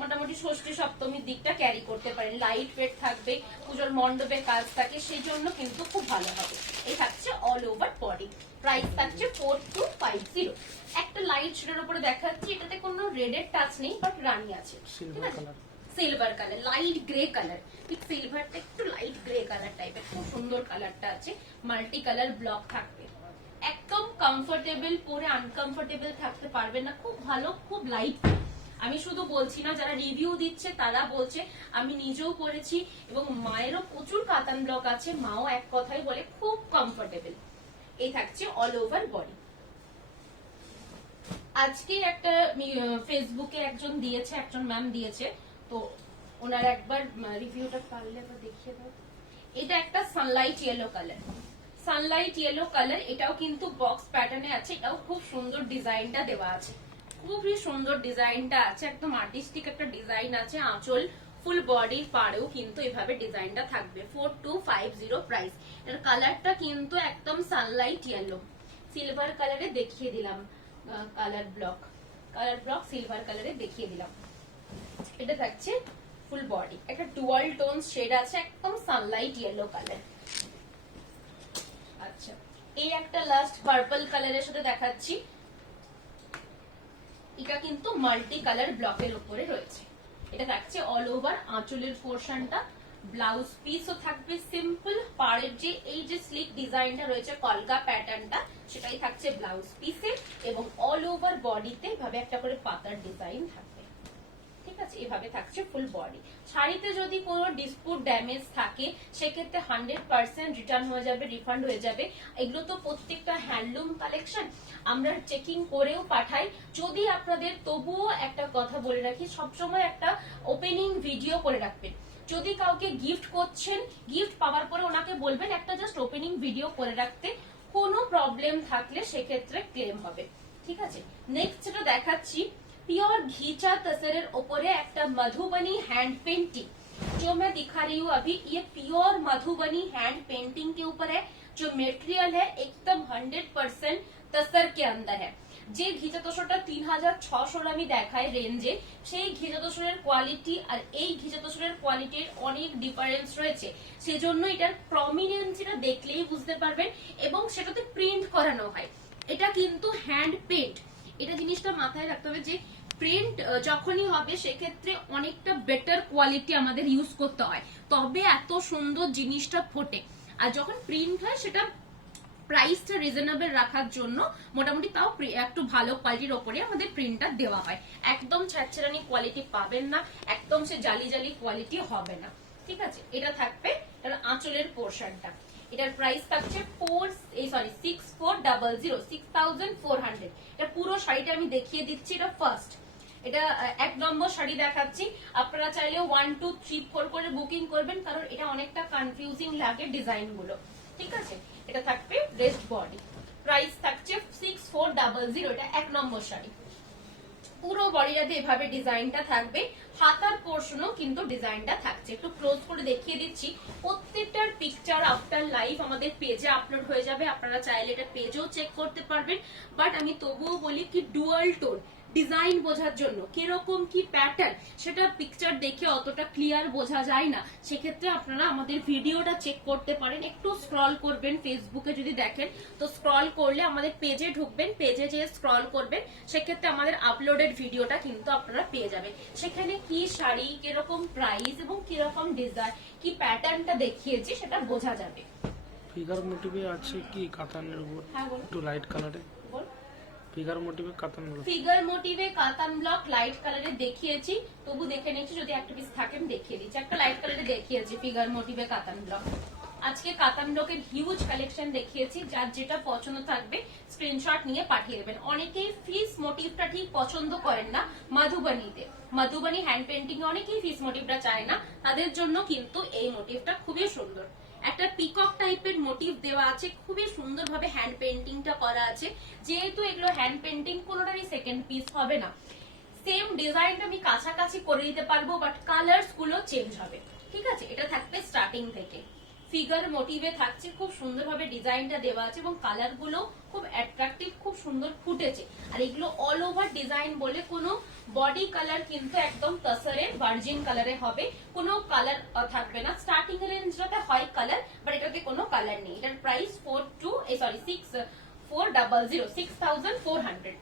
মোটামুটি ষষ্ঠী সপ্তমীর দিকটা ক্যারি করতে পারেন। লাইট ওয়েট থাকবে, পুজোর মণ্ডপে কাজ থাকে, সেই জন্য কিন্তু খুব ভালো হবে। এই থাকছে অল ওভার বডি। প্রাইস থাকছে 4250। একটা লাইট শেডের উপরে দেখাচ্ছি, এটাতে কোনো রেডের টাচ নেই, বাট রানী আছে, ঠিক আছে। Silver colour, light grey colour, ঠিক সিলভারটা একটু লাইট গ্রে কালার টাইপের, খুব সুন্দর কালারটা আছে। মাল্টি কালার ব্লক থাকবে, একদম কমফোর্টেবল, পরে আনকমফোর্টেবল থাকতে পারবে না, খুব ভালো, খুব লাইট। আমি শুধু বলছি না, যারা রিভিউ দিচ্ছে তারা বলছে, আমি নিজেও পরেছি এবং মায়েরও প্রচুর কাতান ব্লক আছে, মাও এক কথাই বলে খুব কমফোর্টেবল। এই থাকছে অল ওভার বডি। আজকে একটা ফেসবুকে একজন দিয়েছে, একজন ম্যাম দিয়েছে, তো ওনার একবার রিভিউটা পারলে একবার দেখিয়ে দাও। এটা একটা Sunlight yellow colour, Sunlight yellow colour. এটাও কিন্তু বক্স প্যাটার্নে আছে, এটাও খুব সুন্দর ডিজাইনটা দেওয়া আছে, খুবই সুন্দর ডিজাইনটা আছে, একদম আর্টিস্টিক একটা ডিজাইন আছে। আঁচল ফুল বডি পাড়েও কিন্তু এভাবে ডিজাইনটা থাকবে। 4250 প্রাইস। এর কালারটা কিন্তু একদম সানলাইট ইয়েলো, সিলভার কালারে দেখিয়ে দিলাম। কালার ব্লক সিলভার কালারে দেখিয়ে দিলাম। এটা থাকছে ফুল বডি, একটা ডুয়াল টোন শেড আছে, একদম সানলাইট ইয়েলো কালার। আচ্ছা, এই একটা লাস্ট পার্পল কালারের সাথে দেখাচ্ছি। এটা কিন্তু মাল্টি কালার ব্লকের উপরে রয়েছে। এটা থাকছে অল ওভার আঁচলের পোর্শনটা। ব্লাউজ পিসও থাকবে সিম্পল, পাড়ের যে এই যে স্লিক ডিজাইনটা রয়েছে কলকা প্যাটার্নটা, সেটাই থাকছে ব্লাউজ পিসে, এবং অল ওভার বডিতে ভাবে একটা করে পাতার ডিজাইন থাকবে। ঠিক আছে, এভাবে থাকছে ফুল বডি। শাড়িতে যদি কোনো ডিসপুট ড্যামেজ থাকে সেক্ষেত্রে 100% রিটার্ন হয়ে যাবে, রিফান্ড হয়ে যাবে। এগুলো তো প্রত্যেকটা হ্যান্ডলুম কালেকশন, আমরা চেকিং করেও পাঠাই। যদি আপনাদের, তবুও একটা কথা বলে রাখি, সবসময় একটা ওপেনিং ভিডিও করে রাখবেন। যদি কাউকে গিফট করছেন, গিফট পাওয়ার পরে ওনাকে বলবেন একটা জাস্ট ওপেনিং ভিডিও করে রাখতে, কোনো প্রবলেম থাকলে সেক্ষেত্রে ক্লেম হবে। ঠিক আছে, নেক্সট যেটা দেখাচ্ছি, प्योर घीचा तसरेर ओपरे एक मधुबनी हैंड पेंटिंग जो मैं दिखा रही हूँ अभी, ये प्योर मधुबनी हैंड पेंटिंग के ऊपर है। जो मेटेरियल है एकदम 100% तसर के अंदर है। যে ঘিচা তোষরটা 3600 আমি দেখাই রেঞ্জে, সেই ঘিচা তোষরের কোয়ালিটি আর এই ঘিচা তোষরের কোয়ালিটির অনেক ডিফারেন্স রয়েছে। সেজন্য এটার প্রমিনেন্সিটা দেখলেই বুঝতে পারবেন, এবং সেটাতে প্রিন্ট করানো হয়। এটা কিন্তু হ্যান্ড পেন্ট, এটা জিনিসটা মাথায় রাখতে হবে যে প্রিন্ট যখনই হবে সেক্ষেত্রে অনেকটা বেটার কোয়ালিটি আমাদের ইউজ করতে হয়, তবে এত সুন্দর জিনিসটা ফোটে। আর যখন প্রিন্ট হয় সেটা প্রাইসটা রিজনেবল রাখার জন্য মোটামুটি তাও একটু ভালো কোয়ালিটির ওপরে আমাদের প্রিন্টটা দেওয়া হয়। একদম ছাড়ছাড়ানি কোয়ালিটি পাবেন না, একদম সে জালি জালি কোয়ালিটি হবে না। ঠিক আছে, এটা থাকবে এর আঁচলের পোর্শনটা। এটার প্রাইস থাকছে 6400, এটা পুরো শাড়িটা আমি দেখিয়ে দিচ্ছি। এটা ফার্স্ট, এটা 1 নম্বর শাড়ি দেখাচ্ছি। আপনারা চাইলে 1 2 3 4 করে বুকিং করবেন, কারণ এটা অনেকটা কনফিউজিং লাগে ডিজাইন গুলো। ঠিক আছে, এটা থাকবে রেস্ট বডি, প্রাইস থাকছে 6400, এটা 1 নম্বর শাড়ি। পুরো বডিটাতে এভাবে ডিজাইনটা থাকবে, হাতার পোর্শনও কিন্তু ডিজাইনটা থাকছে। একটু ক্লোজ করে দেখিয়ে দিচ্ছি। প্রত্যেকটার পিকচার আফটার লাইভ আমাদের পেজে আপলোড হয়ে যাবে, আপনারা চাইলে এটা পেজেও চেক করতে পারবেন। বাট আমি তবুও বলি কি, ডুয়াল টোন ডিজাইন বোঝার জন্য কিরকম কি প্যাটার্ন সেটা পিকচার দেখে অতটা ক্লিয়ার বোঝা যায় না, সেক্ষেত্রে আপনারা আমাদের ভিডিওটা চেক করতে পারেন। একটু স্ক্রল করবেন, ফেসবুকে যদি দেখেন তো স্ক্রল করলে আমাদের পেজে ঢুকবেন, পেজে যে স্ক্রল করবেন সেক্ষেত্রে আমাদের আপলোডেড ভিডিওটা কিন্তু আপনারা পেয়ে যাবেন। সেখানে কি শাড়ি, কিরকম প্রাইস এবং কিরকম ডিজাইন, কি প্যাটার্নটা দেখিয়েছি সেটা বোঝা যাবে। ফিগার মোটিভে আছে কি কাতানের উপর, হ্যাঁ বলুন, একটু লাইট কালারে ফিগার মোটিভে কাতান ব্লক, ফিগার মোটিভে কাতান ব্লক লাইট কালারে দেখিয়েছি। তবু দেখে নিচ্ছি, যদি একটা পিস থাকে আমি দেখিয়ে দিচ্ছি। একটা লাইট কালারে দেখিয়েছি ফিগার মোটিভে কাতান ব্লক। আজকে কাতান ব্লকের হিউজ কালেকশন দেখিয়েছি, যার যেটা পছন্দ থাকবে স্ক্রিনশট নিয়ে পাঠিয়ে দেবেন। অনেকেই ফিস মোটিভটা ঠিক পছন্দ করেন না মাধুবনীতে, মাধুবনী হ্যান্ড পেন্টিং এ অনেকেই ফিস মোটিভটা চায় না, তাদের জন্য কিন্তু এই মোটিভটা খুবই সুন্দর। একটা পিকক টাইপের মোটিভ দেওয়া আছে, খুবই সুন্দরভাবে হ্যান্ড পেন্টিংটা করা আছে। যেহেতু এগুলো হ্যান্ড পেন্টিং, কোনোটারই সেকেন্ড পিস হবে না, সেম ডিজাইনটা আমি কাছাকাছি করে দিতে পারবো, বাট কালার্স গুলো চেঞ্জ হবে। ঠিক আছে, এটা থাকবে স্টার্টিং থেকে। ফিগার মোটিভে থাকছে, খুব সুন্দরভাবে ডিজাইনটা দেওয়া আছে এবং কালার গুলো খুব অ্যাট্রাকটিভ, খুব সুন্দর ফুটেছে। আর এগুলো অল ওভার ডিজাইন বলে কোনো বডি কালার কিন্তু একদম তসরের ভার্জিন কালারে হবে, কোনো কালার থাকবে না। স্টার্টিং রেঞ্জটাতে হয় কালার, বাট এটাতে কোনো কালার নেই। এটার প্রাইস 6400।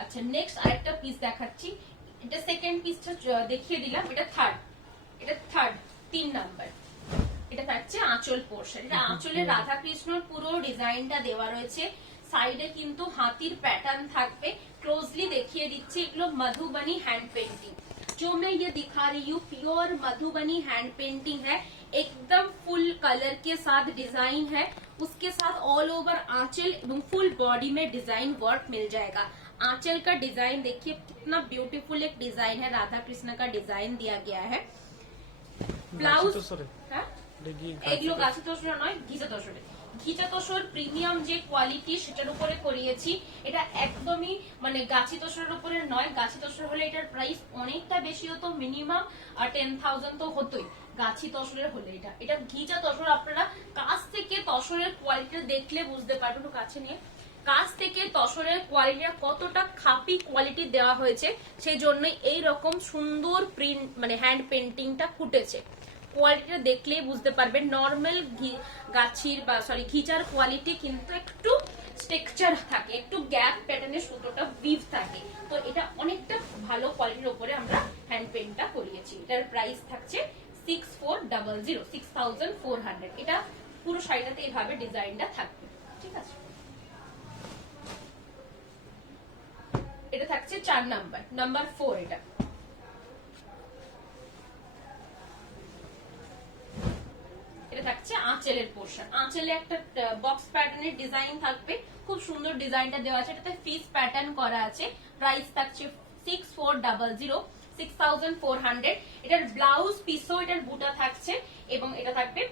আচ্ছা, নেক্সট আরেকটা পিস দেখাচ্ছি। এটা সেকেন্ড পিসটা দেখিয়ে দিলাম, এটা থার্ড, এটা থার্ড 3 নাম্বার। এটা থাকছে আঁচল পোর্শন। এটা আঁচলে রাধা কৃষ্ণর পুরো ডিজাইনটা দেওয়া রয়েছে, সাইডে কিন্তু হাতির প্যাটার্ন থাকবে। क्लोजली देखिए दीजिए, एगलो मधुबनी हैंड पेंटिंग जो मैं ये दिखा रही हूँ, प्योर मधुबनी हैंड पेंटिंग है, एकदम फुल कलर के साथ डिजाइन है, उसके साथ ऑल ओवर आंचल एवं फुल बॉडी में डिजाइन वर्क मिल जाएगा। आंचल का डिजाइन देखिए कितना ब्यूटीफुल एक डिजाइन है, राधा कृष्ण का डिजाइन दिया गया है। ब्लाउज এগুলো গাছি তসর নয়, ঘিচা তসরে। ঘিচা তসর প্রিমিয়াম যে কোয়ালিটি সেটার উপরে করিয়েছি। এটা একদমই মানে গাছি তসরের উপরে নয়, গাছি তসর হলে এটার প্রাইস অনেকটা বেশি হতো, মিনিমাম 10,000 তো হতোই গাছি তসরের হলে। এটা ঘিচা তসর, আপনারা কাছ থেকে তসরের কোয়ালিটিটা দেখলে বুঝতে পারবেন। কাছে নিয়ে কাছ থেকে তসরের কোয়ালিটিটা কতটা খাপি কোয়ালিটি দেওয়া হয়েছে, সেই জন্যই এইরকম সুন্দর প্রিন্ট মানে হ্যান্ড পেন্টিংটা ফুটেছে। কোয়ালিটিটা দেখলেই বুঝতে পারবেন। নর্মাল গাছির বা সরি ঘিচার কোয়ালিটি কিন্তু একটু স্ট্রাকচার থাকে, একটু গ্যাপ প্যাটার্নের সুতোটা উইভ থাকে, তো এটা অনেকটা ভালো কোয়ালিটির উপরে আমরা হ্যান্ড পেন্টটা করিয়েছি। এটার প্রাইস থাকছে 6400। এটা পুরো শাড়িটাতে এইভাবে ডিজাইনটা থাকবে। ঠিক আছে, এটা থাকছে থাকছে 4 নাম্বার, নাম্বার 4 এটা। এটা থাকছে আঁচলের পোর্শন। আঁচলে একটা বক্স প্যাটার্নের ডিজাইন থাকবে, খুব সুন্দর ডিজাইনটা দেওয়া আছে, এটাতে ফিস প্যাটার্ন করা আছে। প্রাইস থাকছে 6400, 6400। এটার ব্লাউজ পিসও এটার বুটা থাকছে এবং এটা থাকবে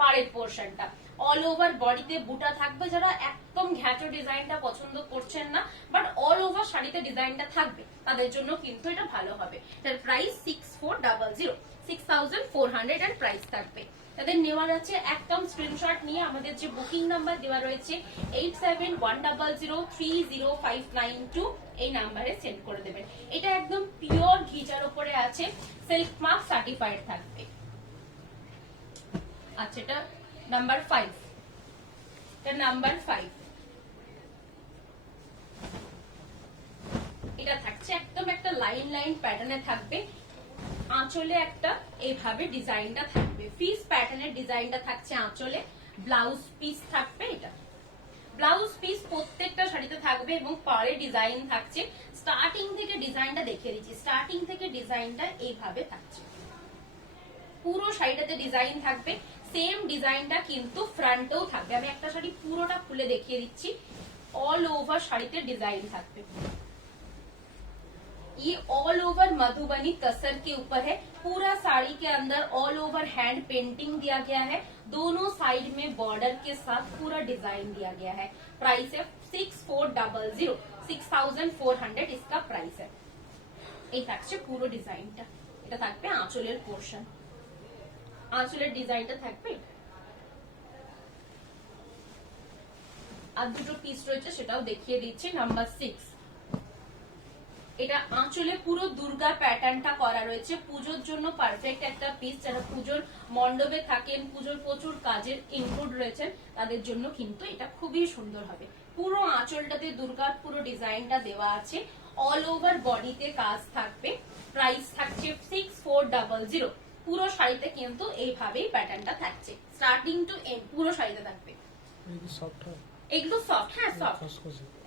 পাড়ের পোর্শনটা। অল ওভার বডিতে বুটা থাকবে। যারা একদম ঘ্যাটো ডিজাইনটা পছন্দ করছেন না বাট অল ওভার শাড়িতে ডিজাইনটা থাকবে তাদের জন্য কিন্তু এটা ভালো হবে। এটার প্রাইস 6400, 6400 এর প্রাইস থাকবে। তাদের নেওয়ার আছে একদম স্ক্রিনশট নিয়ে আমাদের যে বুকিং নাম্বার দেওয়া রয়েছে 8710030592 এই নাম্বারে সেন্ড করে দেবেন। এটা একদম পিওর ঘিচার উপরে আছে, সিল্ক মার্ক সার্টিফাইড থাকবে। আচ্ছা, এটা নাম্বার 5। এটা নাম্বার 5। এটা থাকছে একদম একটা লাইন লাইন প্যাটার্নে থাকবে। আঁচলে একটা এইভাবে ডিজাইনটা থাকবে, ফিস প্যাটার্নের ডিজাইনটা থাকছে আঁচলে। ব্লাউজ পিস থাকবে এটা। ব্লাউজ পিস প্রত্যেকটা শাড়িতে থাকবে এবং পাড়ে ডিজাইন থাকছে। স্টার্টিং থেকে ডিজাইনটা দেখিয়ে দিচ্ছি। স্টার্টিং থেকে ডিজাইনটা এইভাবে থাকছে, পুরো শাড়িটাতে ডিজাইন থাকবে। সেম ডিজাইনটা কিন্তু ফ্রন্টেও থাকবে। আমি একটা শাড়ি পুরোটা খুলে দেখিয়ে দিচ্ছি। ऑल ओवर শাড়িতে ডিজাইন থাকবে। ये ऑल ओवर मधुबनी तसर के ऊपर है। पूरा साड़ी के अंदर ऑल ओवर हैंड पेंटिंग दिया गया है। दोनों साइड में बॉर्डर के साथ पूरा डिजाइन दिया गया है। प्राइस है 6400, 6400 इसका प्राइस है। এই থাকছে পুরো ডিজাইনটা। এটা থাকবে আঁচলের পোর্শন। আঁচলের ডিজাইনটা থাকবে। আর দুটো পিস রয়েছে সেটাও দেখিয়ে দিচ্ছি। নাম্বার 6। এটা আঁচলে পুরো দুর্গা প্যাটার্নটা করা রয়েছে। পুজোর জন্য পারফেক্ট একটা পিস। যারা পুজোর মণ্ডপে থাকেন, পুজোর প্রচুর কাজের ইনক্লুড রয়েছেন তাদের জন্য কিন্তু এটা খুবই সুন্দর হবে। পুরো আঁচলটাতে দুর্গার পুরো ডিজাইনটা দেওয়া আছে। অল ওভার বডিতে কাজ থাকবে। প্রাইস থাকছে 6400। পুরো শাড়িতে কিন্তু এইভাবেই প্যাটার্নটা থাকছে, স্টার্টিং টু এন্ড পুরো শাড়িতে থাকবে। এগুলো সফট, হ্যাঁ সফট,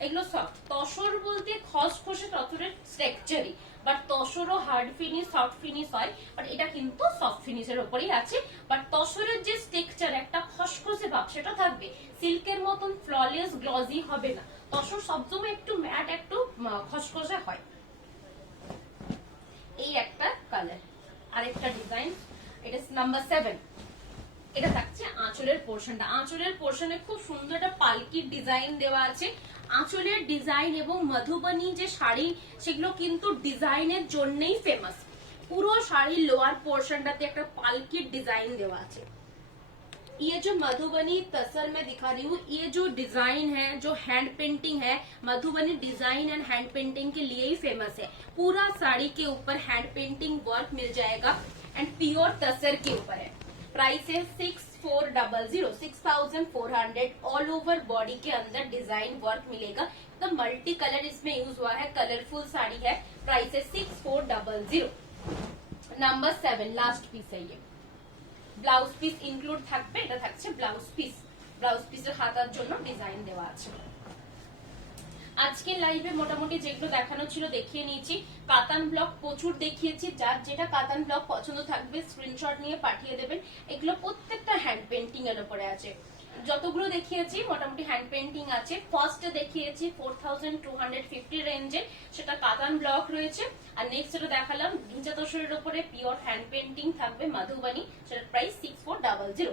এগুলো সফট। তসর বলতে খসখসে তসরের স্ট্রাকচারই, বাট তসরও হার্ড ফিনিশ সফট ফিনিশ হয়, বাট এটা কিন্তু সফট ফিনিশের উপরেই আছে। বাট তসরের যে স্ট্রাকচার একটা খসখসে ভাব সেটা থাকবে, সিল্কের মতন ফ্ললেস গ্লজি হবে না। তসর সবসময় একটু ম্যাট, একটু খসখসে হয়। এই একটা কালার, আরেকটা ডিজাইন। এটা নাম্বার 7। এটা থাকছে আঁচলের পোর্শনটা। আঁচলের পোর্শনে খুব সুন্দর একটা পালকির ডিজাইন দেওয়া আছে। আঁচলের ডিজাইন এবং মধুবনী যে শাড়ি সেগুলো কিন্তু ডিজাইনের জন্যই ফেমাস। পুরো শাড়ির লোয়ার পোর্শনটাতে একটা পালকির ডিজাইন দেওয়া আছে। ये जो मधुबनी तसर में दिखा रही हूँ, ये जो डिजाइन है, जो हैंड पेंटिंग है, Madhubani design and hand painting के लिए ही फेमस है। पूरा साड़ी के ऊपर हैंड पेंटिंग वर्क मिल जाएगा एंड प्योर तसर के ऊपर है। प्राइस है 6400, 6400। ऑल ओवर बॉडी के अंदर डिजाइन वर्क मिलेगा। तो मल्टी कलर इसमें यूज हुआ है, कलरफुल साड़ी है। प्राइस है 6400। नंबर 7 लास्ट पीस है ये। ব্লাউজ পিস ইনক্লুড থাকবে। এটা থাকছে ব্লাউজ পিস। ব্লাউজ পিসের হাতার জন্য ডিজাইন দেওয়া আছে। আজকে লাইভে মোটামুটি যেগুলো দেখানো ছিল দেখিয়ে নিয়েছি। কাতান ব্লক প্রচুর দেখিয়েছি। যার যেটা কাতান ব্লক পছন্দ থাকবে স্ক্রিনশট নিয়ে পাঠিয়ে দেবেন। এগুলো প্রত্যেকটা হ্যান্ড পেন্টিং এর উপরে আছে। যতগুলো দেখিয়েছি মোটামুটি হ্যান্ড পেন্টিং আছে। ফার্স্টে দেখিয়েছি 4250 রেঞ্জে, সেটা কাতান ব্লক রয়েছে। আর নেক্সট যেটা দেখালাম ঘিচা তসরের উপরে পিওর হ্যান্ড পেন্টিং থাকবে মধুবনী, সেটার প্রাইস 6400।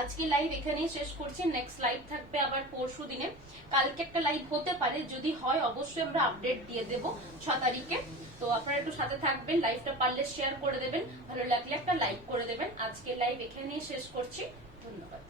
আজকে লাইভ এখানেই শেষ করছি। নেক্সট লাইভ থাকবে আবার পরশু দিনে। কালকে একটা লাইভ হতে পারে, যদি হয় অবশ্যই আমরা আপডেট দিয়ে দেব 6 তারিখে। তো আপনারা একটু সাথে থাকবেন। লাইভটা পারলে শেয়ার করে দেবেন, ভালো লাগলে একটা লাইক করে দেবেন। আজকে লাইভ এখানেই শেষ করছি। ধন্যবাদ।